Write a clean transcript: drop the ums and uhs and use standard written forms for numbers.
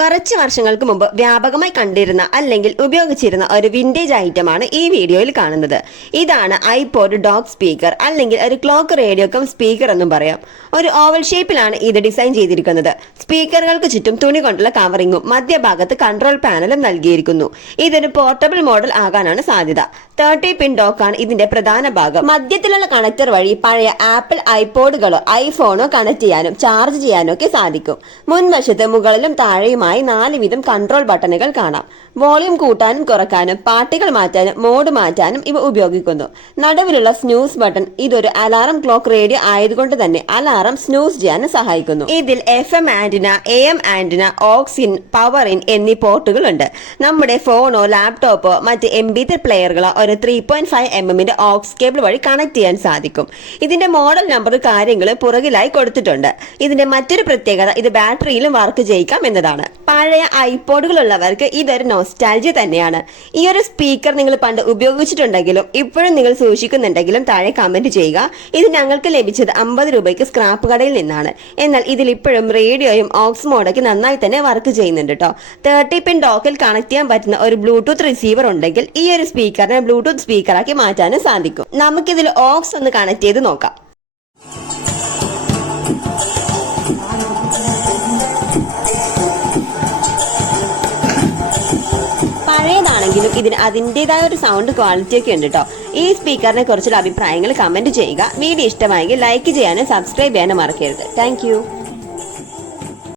കുറച്ച് വർഷങ്ങൾക്ക് മുമ്പ് വ്യാപകമായി കണ്ടിരുന്ന അല്ലെങ്കിൽ ഉപയോഗിച്ചിരുന്ന ഒരു വിന്റേജ് ഐറ്റമാണ് ഈ വീഡിയോയിൽ കാണുന്നത്. ഇതാണ് ഐപോഡ് ഡോക്ക് സ്പീക്കർ അല്ലെങ്കിൽ ഒരു ക്ലോക്ക് റേഡിയോ കം സ്പീക്കർ എന്നും പറയാം. ഒരു ഓവൽ ഷേപ്പിലാണ് ഇത് ഡിസൈൻ ചെയ്തിരിക്കുന്നത്. സ്പീക്കറുകൾക്ക് ചുറ്റും തുണി കൊണ്ടുള്ള കവറിങ്ങും മധ്യഭാഗത്ത് കൺട്രോൾ പാനലും നൽകിയിരിക്കുന്നു. ഇതൊരു പോർട്ടബിൾ മോഡൽ ആകാനാണ് സാധ്യത. 30 പിൻ ഡോക്കാണ് ഇതിന്റെ പ്രധാന ഭാഗം. മധ്യത്തിലുള്ള കണക്ടർ വഴി പഴയ ആപ്പിൾ ഐപോഡുകളോ ഐഫോണോ കണക്ട് ചെയ്യാനും ചാർജ് ചെയ്യാനും ഒക്കെ സാധിക്കും. മുൻവശത്ത് മുകളിലും താഴെയുമായി 4 വീതം കൺട്രോൾ ബട്ടണുകൾ കാണാം. വോളിയം കൂട്ടാനും കുറക്കാനും പാട്ടുകൾ മാറ്റാനും മോഡ് മാറ്റാനും ഇവ ഉപയോഗിക്കുന്നു. നടുവിലുള്ള സ്നൂസ് ബട്ടൺ ഇതൊരു അലാറം ക്ലോക്ക് റേഡിയോ ആയതുകൊണ്ട് തന്നെ അലാറം സ്നൂസ് ചെയ്യാനും സഹായിക്കുന്നു. ഇതിൽ FM antenna, AM antenna, aux in, power in എന്നീ പോർട്ടുകൾ ഉണ്ട്. നമ്മുടെ ഫോണോ ലാപ്ടോപ്പോ മറ്റ് MP3 പ്ലെയറുകളോ ഒരു 3.5mm ഓക്സ് കേബിൾ വഴി കണക്ട് ചെയ്യാൻ സാധിക്കും. ഇതിന്റെ മോഡൽ നമ്പർ കാര്യങ്ങൾ പുറകിലായി കൊടുത്തിട്ടുണ്ട്. ഇതിന്റെ മറ്റൊരു പ്രത്യേകത ഇത് ബാറ്ററിയിലും വർക്ക് ചെയ്യിക്കാം എന്നതാണ്. പഴയ ഐപോഡുകളുള്ളവർക്ക് ഇതൊരു നൊസ്റ്റാൾജിയ തന്നെയാണ്. ഈ ഒരു സ്പീക്കർ നിങ്ങൾ പണ്ട് ഉപയോഗിച്ചിട്ടുണ്ടെങ്കിലും ഇപ്പോഴും നിങ്ങൾ സൂക്ഷിക്കുന്നുണ്ടെങ്കിലും താഴെ കമന്റ് ചെയ്യുക. ഇത് ഞങ്ങൾക്ക് ലഭിച്ചത് 50 രൂപയ്ക്ക് സ്ക്രാപ്പ് കടയിൽ നിന്നാണ്. എന്നാൽ ഇതിൽ ഇപ്പോഴും റേഡിയോയും ഓക്സ് മോഡൊക്കെ നന്നായി തന്നെ വർക്ക് ചെയ്യുന്നുണ്ട് കേട്ടോ. 30 പിൻ ഡോക്കിൽ കണക്ട് ചെയ്യാൻ പറ്റുന്ന ഒരു ബ്ലൂടൂത്ത് റിസീവർ ഉണ്ടെങ്കിൽ ഈ ഒരു സ്പീക്കറിനെ ബ്ലൂടൂത്ത് സ്പീക്കറാക്കി മാറ്റാനും സാധിക്കും. നമുക്കിതിൽ ഓക്സ് ഒന്ന് കണക്ട് ചെയ്ത് നോക്കാം. പഴയതാണെങ്കിലും ഇതിന് അതിൻ്റെതായ ഒരു സൗണ്ട് ക്വാളിറ്റി ഒക്കെ ഉണ്ട് കേട്ടോ. ഈ സ്പീക്കറിനെ കുറിച്ചുള്ള അഭിപ്രായങ്ങൾ കമന്റ് ചെയ്യുക. വീഡിയോ ഇഷ്ടമായെങ്കിൽ ലൈക്ക് ചെയ്യാനും സബ്സ്ക്രൈബ് ചെയ്യാനും മറക്കരുത്. താങ്ക്